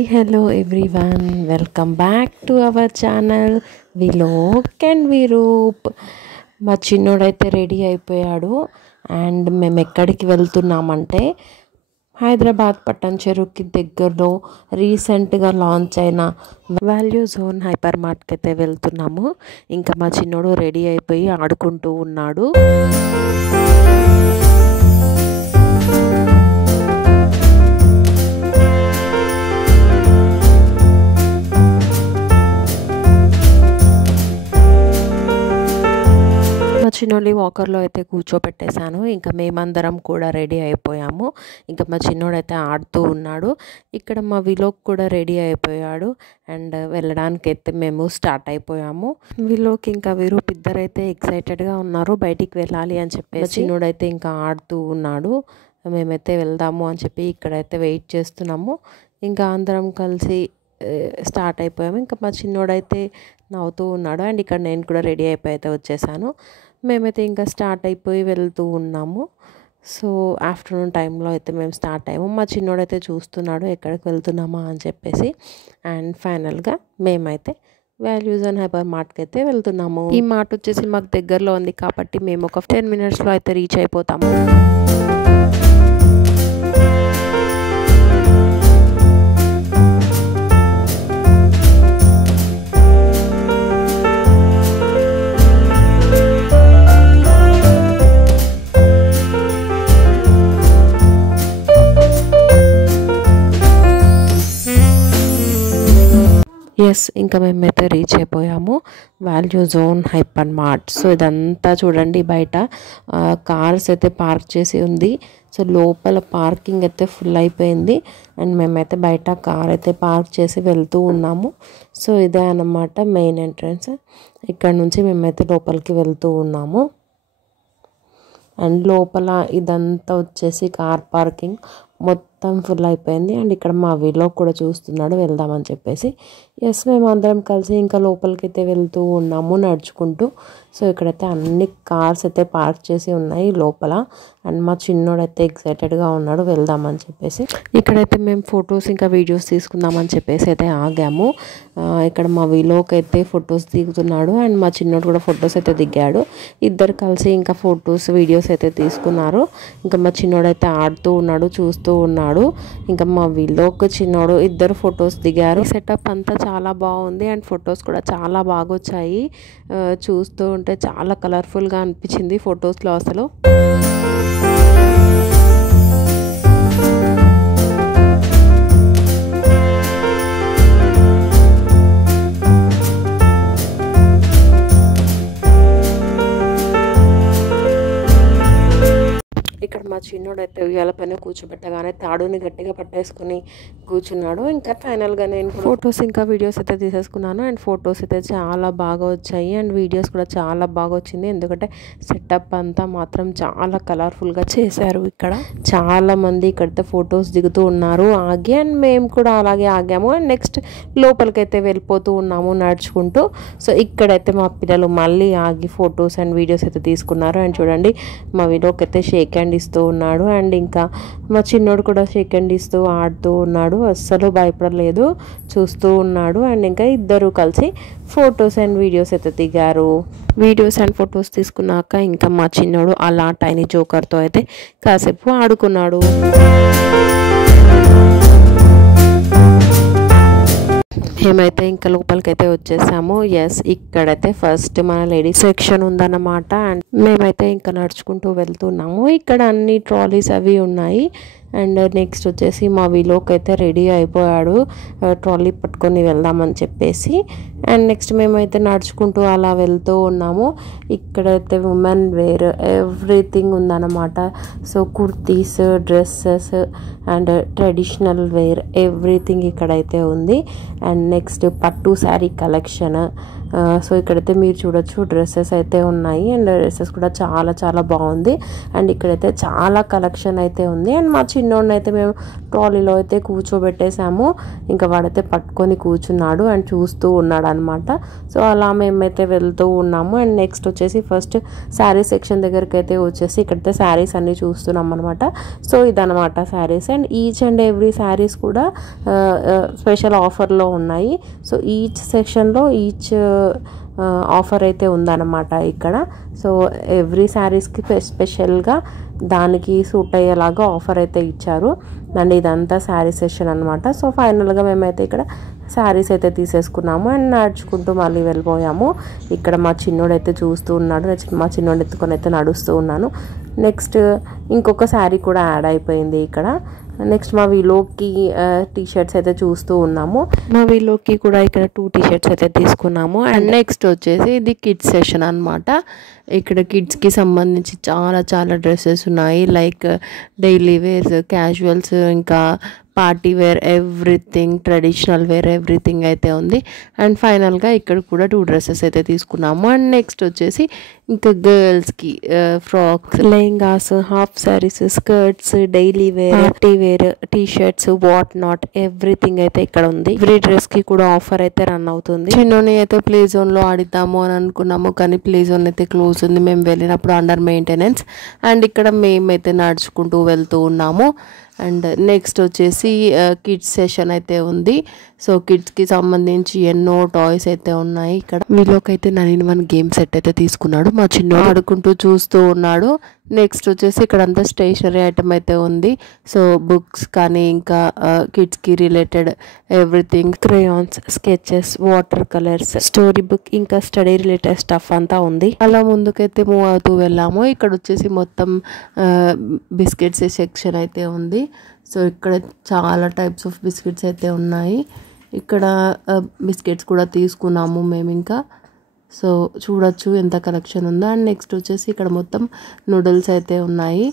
Hi hello everyone, welcome back to our channel Vilok and Viroop. మా చిన్నోడైతే ready అయిపోయాడు. And మేము ఎక్కడికి వెళ్తున్నామంటే హైదరాబాద్ పట్టణ చెరువుకి దగ్గరలో రీసెంట్గా లాంచ్ అయిన వాల్యూ జోన్ హైపర్ మార్ట్కి అయితే వెళ్తున్నాము. ఇంకా మా చిన్నోడు రెడీ అయిపోయి ఆడుకుంటూ ఉన్నాడు. చిన్నోడి వాకర్లో అయితే కూర్చోపెట్టేశాను. ఇంకా మేమందరం కూడా రెడీ అయిపోయాము. ఇంకా మా చిన్నోడైతే ఆడుతూ ఉన్నాడు. ఇక్కడ మా విలోక్ కూడా రెడీ అయిపోయాడు. అండ్ వెళ్ళడానికి అయితే మేము స్టార్ట్ అయిపోయాము. విలోక్ ఇంకా విరూప్ ఇద్దరైతే ఎక్సైటెడ్గా ఉన్నారు బయటికి వెళ్ళాలి అని చెప్పి. చిన్నోడైతే ఇంకా ఆడుతూ ఉన్నాడు. మేమైతే వెళ్దాము అని చెప్పి ఇక్కడైతే వెయిట్ చేస్తున్నాము. ఇంకా అందరం కలిసి స్టార్ట్ అయిపోయాము. ఇంకా మా చిన్నోడైతే నవ్వుతూ ఉన్నాడు. అండ్ ఇక్కడ నేను కూడా రెడీ అయిపోయి అయితే వచ్చేసాను. మేమైతే ఇంకా స్టార్ట్ అయిపోయి వెళ్తూ ఉన్నాము. సో ఆఫ్టర్నూన్ టైంలో అయితే మేము స్టార్ట్ అయ్యాము. మా చిన్నోడైతే చూస్తున్నాడు ఎక్కడికి వెళ్తున్నామా అని చెప్పేసి. అండ్ ఫైనల్గా మేమైతే వాల్యూ జోన్ హైపర్ మార్ట్కి అయితే వెళ్తున్నాము. ఈ మార్ట్ వచ్చేసి మాకు దగ్గరలో ఉంది కాబట్టి మేము ఒక 10 minutesలో అయితే రీచ్ అయిపోతాము. ఎస్, ఇంకా మేమైతే రీచ్ అయిపోయాము value zone hyper mart. So ఇదంతా చూడండి, బయట కార్స్ అయితే పార్క్ చేసి ఉంది. సో లోపల పార్కింగ్ అయితే ఫుల్ అయిపోయింది. అండ్ మేమైతే బయట కార్ అయితే పార్క్ చేసి వెళ్తూ ఉన్నాము. సో ఇదే అన్నమాట మెయిన్ ఎంట్రన్స్. ఇక్కడ నుంచి మేమైతే లోపలికి వెళ్తూ ఉన్నాము. అండ్ లోపల ఇదంతా వచ్చేసి కార్ పార్కింగ్ మొత్తం ఫుల్ అయిపోయింది. అండ్ ఇక్కడ మా విలోక్ కూడా చూస్తున్నాడు వెళ్దామని చెప్పేసి. ఎస్, మేము అందరం కలిసి ఇంకా లోపలికి అయితే వెళ్తూ ఉన్నాము నడుచుకుంటూ. సో ఇక్కడైతే అన్ని కార్స్ అయితే పార్క్ చేసి ఉన్నాయి లోపల. అండ్ మా చిన్నోడైతే ఎక్సైటెడ్గా ఉన్నాడు వెళ్దామని చెప్పేసి. ఇక్కడైతే మేము ఫొటోస్ ఇంకా వీడియోస్ తీసుకుందామని చెప్పేసి అయితే ఆగాము. ఇక్కడ మా విలోక్ అయితే ఫొటోస్ దిగుతున్నాడు. అండ్ మా చిన్నోడు కూడా ఫొటోస్ అయితే దిగాడు. ఇద్దరు కలిసి ఇంకా ఫొటోస్ వీడియోస్ అయితే తీసుకున్నారు. ఇంకా మా చిన్నోడైతే ఆడుతూ ఉన్నాడు, చూస్తూ ఉన్నాడు. ఇంకా మా విలోక్ చిన్నోడు ఇద్దరు ఫొటోస్ దిగారు. సెటప్ అంతా చాలా బాగుంది. అండ్ ఫొటోస్ కూడా చాలా బాగా వచ్చాయి. చూస్తూ ఉంటే చాలా కలర్ఫుల్గా అనిపించింది ఫొటోస్లో అసలు. ఇక్కడ మా చిన్నోడైతే ఉయ్యాల పైన కూర్చోబెట్టగానే తాడుని గట్టిగా పట్టేసుకుని కూర్చున్నాడు. ఇంకా ఫైనల్గా నేను ఫొటోస్ ఇంకా వీడియోస్ అయితే తీసేసుకున్నాను. అండ్ ఫొటోస్ అయితే చాలా బాగా వచ్చాయి. అండ్ వీడియోస్ కూడా చాలా బాగా వచ్చింది. ఎందుకంటే సెటప్ అంతా మాత్రం చాలా కలర్ఫుల్గా చేశారు. ఇక్కడ చాలా మంది ఇక్కడైతే ఫొటోస్ దిగుతూ ఉన్నారు ఆగి. అండ్ మేము కూడా అలాగే ఆగాము. అండ్ నెక్స్ట్ లోపలికైతే వెళ్ళిపోతూ ఉన్నాము నడుచుకుంటూ. సో ఇక్కడైతే మా పిల్లలు మళ్ళీ ఆగి ఫొటోస్ అండ్ వీడియోస్ అయితే తీసుకున్నారు. అండ్ చూడండి, మా విలోక్ అయితే షేక్ హ్యాండ్ ఇస్తూ ఉన్నాడు. అండ్ ఇంకా మా చిన్నోడు కూడా షేక్ హ్యాండ్ ఇస్తూ ఆడుతూ ఉన్నాడు. అస్సలు భయపడలేదు, చూస్తూ ఉన్నాడు. అండ్ ఇంకా ఇద్దరు కలిసి ఫొటోస్ అండ్ వీడియోస్ అయితే దిగారు. వీడియోస్ అండ్ ఫొటోస్ తీసుకున్నాక ఇంకా మా చిన్నోడు అలా టైనీ జోకర్తో అయితే కాసేపు ఆడుకున్నాడు. మేమైతే ఇంకా లోపలికైతే వచ్చేసాము. ఎస్, ఇక్కడైతే ఫస్ట్ మన లేడీస్ సెక్షన్ ఉందన్నమాట. అండ్ మేమైతే ఇంకా నడుచుకుంటూ వెళ్తున్నాము. ఇక్కడ అన్ని ట్రాలీస్ అవి ఉన్నాయి. అండ్ నెక్స్ట్ వచ్చేసి మా విలోక్ అయితే రెడీ అయిపోయాడు ట్రాలీ పట్టుకొని వెళ్దామని చెప్పేసి. అండ్ నెక్స్ట్ మేమైతే నడుచుకుంటూ అలా వెళ్తూ ఉన్నాము. ఇక్కడైతే ఉమెన్ వేర్ ఎవ్రీథింగ్ ఉందన్నమాట. So kurtis, dresses and traditional wear everything ఇక్కడైతే ఉంది. అండ్ నెక్స్ట్ పట్టు శారీ కలెక్షన్ సో ఇక్కడైతే మీరు చూడొచ్చు డ్రెస్సెస్ అయితే ఉన్నాయి అండ్ డ్రెస్సెస్ కూడా చాలా చాలా బాగుంది అండ్ ఇక్కడైతే చాలా కలెక్షన్ అయితే ఉంది అండ్ మా చిన్నోడిని అయితే మేము ట్రాలీలో అయితే కూర్చోబెట్టేసాము ఇంకా వాడైతే పట్టుకొని కూర్చున్నాడు అండ్ చూస్తూ ఉన్నాడు అనమాట సో అలా మేమైతే వెళ్తూ ఉన్నాము అండ్ నెక్స్ట్ వచ్చేసి ఫస్ట్ శారీ సెక్షన్ దగ్గరికి అయితే వచ్చేసి ఇక్కడైతే శారీస్ అన్ని చూస్తున్నాం అనమాట సో ఇదనమాట saris and each and every saris కూడా స్పెషల్ ఆఫర్లో ఉన్నాయి సో ఈచ్ సెక్షన్లో ఈచ్ ఆఫర్ అయితే ఉందన్నమాట ఇక్కడ సో ఎవ్రీ శారీస్కి స్పెషల్గా దానికి సూట్ అయ్యేలాగా ఆఫర్ అయితే ఇచ్చారు అండ్ ఇదంతా శారీ సెక్షన్ అనమాట సో ఫైనల్గా మేమైతే ఇక్కడ శారీస్ అయితే తీసేసుకున్నాము అండ్ నడుచుకుంటూ మళ్ళీ వెళ్ళిపోయాము ఇక్కడ మా చిన్నోడు అయితే చూస్తూ ఉన్నాడు మా చిన్నోడు ఎత్తుకొని అయితే నడుస్తూ ఉన్నాను నెక్స్ట్ ఇంకొక శారీ కూడా యాడ్ అయిపోయింది ఇక్కడ నెక్స్ట్ మా వీలోకి టీ షర్ట్స్ అయితే చూస్తూ ఉన్నాము మా వీలోకి కూడా ఇక్కడ 2 టీ షర్ట్స్ అయితే తీసుకున్నాము అండ్ నెక్స్ట్ వచ్చేసి ఇది కిడ్స్ సెషన్ అనమాట ఇక్కడ కిడ్స్కి సంబంధించి చాలా చాలా డ్రెస్సెస్ ఉన్నాయి లైక్ డైలీ వేర్స్ క్యాజువల్స్ ఇంకా party wear everything traditional wear everything అయితే ఉంది అండ్ ఫైనల్గా ఇక్కడ కూడా 2 డ్రెస్సెస్ అయితే తీసుకున్నాము అండ్ నెక్స్ట్ వచ్చేసి ఇంకా గర్ల్స్కి frocks lehengas half saris skirts daily wear party wear T shirts what not everything అయితే ఇక్కడ ఉంది ఎవ్రీ డ్రెస్కి కూడా ఆఫర్ అయితే రన్ అవుతుంది చిన్నోని అయితే ప్లే జోన్లో ఆడిద్దాము అని అనుకున్నాము కానీ ప్లే జోన్ అయితే క్లోజ్ ఉంది మేము వెళ్ళినప్పుడు అండర్ మెయింటెనెన్స్ అండ్ ఇక్కడ మేమైతే నడుచుకుంటూ వెళ్తూ ఉన్నాము అండ్ నెక్స్ట్ వచ్చేసి కిడ్స్ సెషన్ అయితే ఉంది సో కిడ్స్కి సంబంధించి ఎన్నో టాయ్స్ అయితే ఉన్నాయి ఇక్కడ వీళ్ళకైతే 9-in-1 గేమ్ సెట్ అయితే తీసుకున్నాడు మా చిన్నోడు ఆడుకుంటూ చూస్తూ ఉన్నాడు నెక్స్ట్ వచ్చేసి ఇక్కడ అంతా స్టేషనరీ ఐటమ్ అయితే ఉంది సో బుక్స్ కానీ ఇంకా కిడ్స్కి related everything crayons sketches water colours story book ఇంకా స్టడీ రిలేటెడ్ స్టఫ్ అంతా ఉంది అలా ముందుకైతే మూవ్ అవుతూ వెళ్ళాము ఇక్కడ వచ్చేసి మొత్తం బిస్కెట్స్ సెక్షన్ అయితే ఉంది సో ఇక్కడ చాలా టైప్స్ ఆఫ్ బిస్కెట్స్ అయితే ఉన్నాయి ఇక్కడ బిస్కెట్స్ కూడా తీసుకున్నాము మేము ఇంకా సో చూడొచ్చు ఎంత కలెక్షన్ ఉందో అండ్ నెక్స్ట్ వచ్చేసి ఇక్కడ మొత్తం నూడిల్స్ అయితే ఉన్నాయి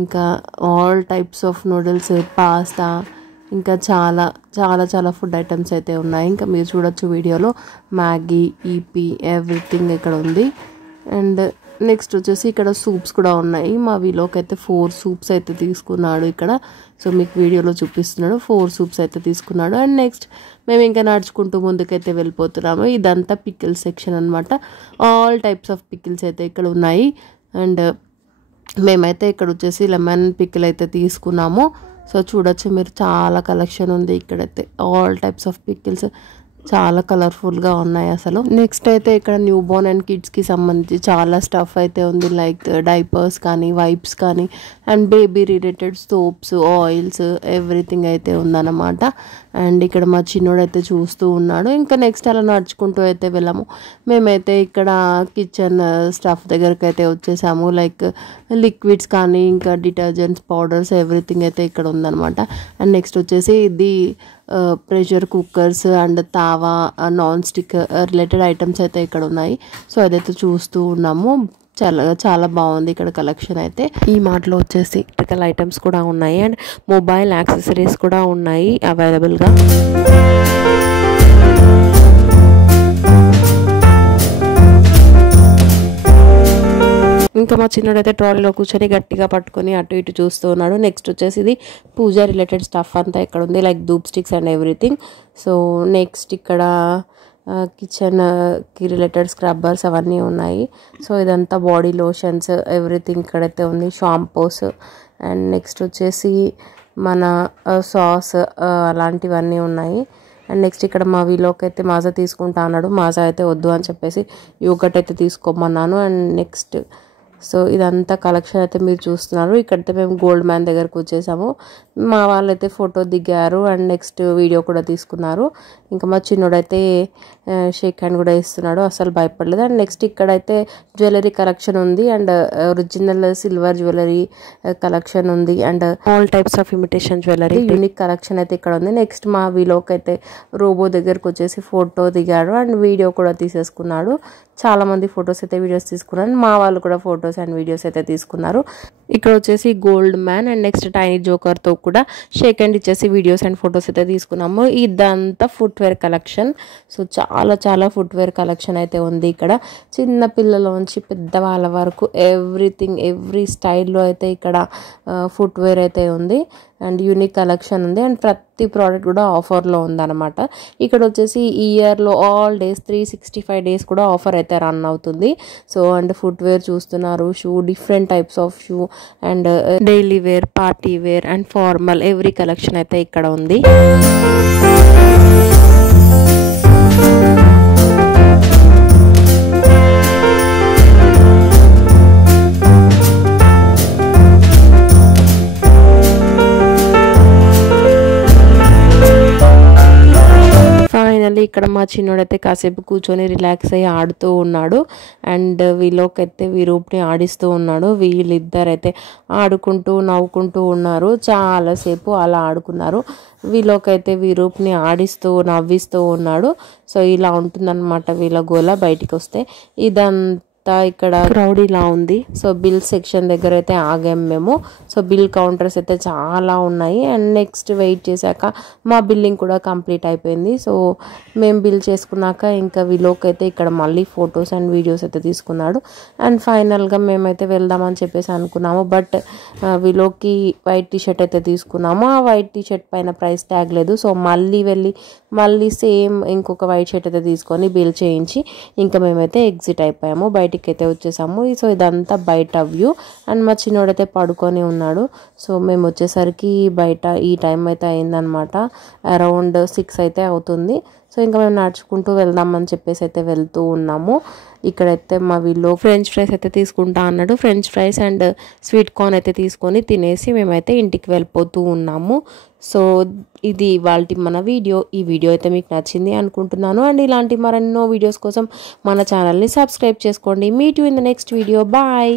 ఇంకా all types of noodles pasta ఇంకా చాలా చాలా చాలా ఫుడ్ ఐటమ్స్ అయితే ఉన్నాయి ఇంకా మీరు చూడొచ్చు వీడియోలో మ్యాగీ ఈపీ ఎవ్రీథింగ్ ఇక్కడ ఉంది అండ్ నెక్స్ట్ వచ్చేసి ఇక్కడ సూప్స్ కూడా ఉన్నాయి మా వీలోకి అయితే 4 సూప్స్ అయితే తీసుకున్నాడు ఇక్కడ సో మీకు వీడియోలో చూపిస్తున్నాడు 4 సూప్స్ అయితే తీసుకున్నాడు అండ్ నెక్స్ట్ మేము ఇంకా నడుచుకుంటూ ముందుకైతే వెళ్ళిపోతున్నాము ఇదంతా పికిల్ సెక్షన్ అనమాట ఆల్ టైప్స్ ఆఫ్ పికిల్స్ అయితే ఇక్కడ ఉన్నాయి అండ్ మేమైతే ఇక్కడ వచ్చేసి లెమన్ పికిల్ అయితే తీసుకున్నాము సో చూడొచ్చు మీరు చాలా కలెక్షన్ ఉంది ఇక్కడైతే ఆల్ టైప్స్ ఆఫ్ పికిల్స్ చాలా కలర్ఫుల్గా ఉన్నాయి అసలు నెక్స్ట్ అయితే ఇక్కడ న్యూ బోర్న్ అండ్ కిడ్స్కి సంబంధించి చాలా స్టఫ్ అయితే ఉంది లైక్ డైపర్స్ కానీ వైప్స్ కానీ and baby related soaps oils everything అయితే ఉందన్నమాట అండ్ ఇక్కడ మా చిన్నోడు అయితే చూస్తూ ఉన్నాడు ఇంకా నెక్స్ట్ అలా నడుచుకుంటూ అయితే వెళ్ళాము మేమైతే ఇక్కడ కిచెన్ స్టఫ్ దగ్గరికి అయితే వచ్చేసాము లైక్ లిక్విడ్స్ కానీ ఇంకా డిటర్జెంట్స్ పౌడర్స్ ఎవ్రీథింగ్ అయితే ఇక్కడ ఉందన్నమాట అండ్ నెక్స్ట్ వచ్చేసి ఇది pressure cookers and tawa non stick related items అయితే ఇక్కడ ఉన్నాయి సో అదైతే చూస్తూ ఉన్నాము చాలా చాలా బాగుంది ఇక్కడ కలెక్షన్ అయితే ఈ మార్ట్లో వచ్చేసి ఎలక్ట్రికల్ ఐటమ్స్ కూడా ఉన్నాయి అండ్ మొబైల్ యాక్సెసరీస్ కూడా ఉన్నాయి అవైలబుల్గా ఇంకా మా చిన్నోడైతే ట్రాలీలో కూర్చొని గట్టిగా పట్టుకొని అటు ఇటు చూస్తూ ఉన్నాడు నెక్స్ట్ వచ్చేసి ఇది పూజా రిలేటెడ్ స్టఫ్ అంతా ఇక్కడ ఉంది like dhoop sticks and everything so next ఇక్కడ కిచెన్కి రిలేటెడ్ స్క్రబ్బర్స్ అవన్నీ ఉన్నాయి సో ఇదంతా బాడీ లోషన్స్ ఎవ్రీథింగ్ ఇక్కడైతే ఉంది షాంపూస్ అండ్ నెక్స్ట్ వచ్చేసి మన సాస్ అలాంటివన్నీ ఉన్నాయి అండ్ నెక్స్ట్ ఇక్కడ మా వీలోకి అయితే మాజా తీసుకుంటా అన్నాడు మాజా అయితే వద్దు అని చెప్పేసి యోగట్ అయితే తీసుకోమన్నాను అండ్ నెక్స్ట్ సో ఇదంతా కలెక్షన్ అయితే మీరు చూస్తున్నారు ఇక్కడైతే మేము గోల్డ్ మ్యాన్ దగ్గరకు వచ్చేసాము మా వాళ్ళైతే ఫోటో దిగారు అండ్ నెక్స్ట్ వీడియో కూడా తీసుకున్నారు ఇంకా మా చిన్నోడైతే షేక్ హ్యాండ్ కూడా ఇస్తున్నాడు అసలు భయపడలేదు అండ్ నెక్స్ట్ ఇక్కడైతే జ్యువెలరీ కలెక్షన్ ఉంది and original silver jewellery collection ఉంది and all types of imitation jewellery unique collection అయితే ఇక్కడ ఉంది నెక్స్ట్ మా వీలోకి అయితే రోబో దగ్గరకు వచ్చేసి ఫోటో దిగాడు అండ్ వీడియో కూడా తీసేసుకున్నాడు చాలా మంది ఫొటోస్ అయితే వీడియోస్ తీసుకున్నారు. మా వాళ్ళు కూడా ఫొటోస్ అండ్ వీడియోస్ అయితే తీసుకున్నారు. ఇక్కడ వచ్చేసి gold man and next tiny జోకర్తో కూడా షేక్ హ్యాండ్ ఇచ్చేసి వీడియోస్ అండ్ ఫొటోస్ అయితే తీసుకున్నాము. ఇదంతా ఫుట్వేర్ కలెక్షన్. సో చాలా ఫుట్వేర్ కలెక్షన్ అయితే ఉంది ఇక్కడ. చిన్న పిల్లల నుంచి పెద్దవాళ్ళ వరకు ఎవ్రీథింగ్ ఎవ్రీ స్టైల్లో అయితే ఇక్కడ ఫుట్వేర్ అయితే ఉంది అండ్ యూనిక్ కలెక్షన్ ఉంది అండ్ ప్రతి ప్రోడక్ట్ కూడా ఆఫర్లో ఉందన్నమాట. ఇక్కడ వచ్చేసి ఈ ఇయర్లో ఆల్ డేస్ 365 డేస్ కూడా ఆఫర్ అయితే రన్ అవుతుంది. సో అండ్ ఫుట్వేర్ చూస్తున్నారు, shoe different types of shoe and daily wear, party wear and formal every collection అయితే ఇక్కడ ఉంది. ఇక్కడ మా చిన్నోడైతే కాసేపు కూర్చొని రిలాక్స్ అయ్యి ఆడుతూ ఉన్నాడు అండ్ వీళ్ళకైతే విరూప్ని ఆడిస్తూ ఉన్నాడు. వీళ్ళిద్దరైతే ఆడుకుంటూ నవ్వుకుంటూ ఉన్నారు. చాలాసేపు అలా ఆడుకున్నారు. వీళ్ళకైతే విరూప్ని ఆడిస్తూ నవ్విస్తూ ఉన్నాడు. సో ఇలా ఉంటుందన్నమాట వీళ్ళ గోల. బయటికి వస్తే ఇదంతా ఇక్కడ క్రౌడ్ ఇలా ఉంది. సో బిల్ సెక్షన్ దగ్గర అయితే ఆగాం మేము. సో బిల్ కౌంటర్స్ అయితే చాలా ఉన్నాయి అండ్ నెక్స్ట్ వెయిట్ చేశాక మా బిల్లింగ్ కూడా కంప్లీట్ అయిపోయింది. సో మేము బిల్ చేసుకున్నాక ఇంకా విలోక్ అయితే ఇక్కడ మళ్ళీ ఫొటోస్ అండ్ వీడియోస్ అయితే తీసుకున్నాడు అండ్ ఫైనల్గా మేమైతే వెళ్దామని చెప్పేసి అనుకున్నాము. బట్ విలోక్కి వైట్ టీషర్ట్ అయితే తీసుకున్నాము. ఆ వైట్ టీషర్ట్ పైన ప్రైస్ ట్యాగ్ లేదు. సో మళ్ళీ సేమ్ ఇంకొక వైట్ షర్ట్ అయితే తీసుకొని బిల్ చేయించి ఇంకా మేమైతే ఎగ్జిట్ అయిపోయాము. బయటికి అయితే వచ్చేసాము. సో ఇదంతా బయట వ్యూ అండ్ మా చిన్నోడైతే పడుకొని ఉన్నాడు. సో మేము వచ్చేసరికి బయట ఈ టైం అయితే అయిందనమాట. అరౌండ్ 6 అయితే అవుతుంది. సో ఇంకా మేము నడుచుకుంటూ వెళ్దామని చెప్పేసి అయితే వెళ్తూ ఉన్నాము. ఇక్కడైతే మా వీళ్ళు ఫ్రెంచ్ ఫ్రైస్ అయితే తీసుకుంటా అన్నాడు. French fries and sweet corn అయితే తీసుకొని తినేసి మేమైతే ఇంటికి వెళ్ళిపోతూ ఉన్నాము. సో ఇది ఇవాల్టి మన వీడియో. ఈ వీడియో అయితే మీకు నచ్చింది అనుకుంటున్నాను అండ్ ఇలాంటి మరెన్నో వీడియోస్ కోసం మన ఛానల్ని సబ్స్క్రైబ్ చేసుకోండి. Meet you in the next video. Bye.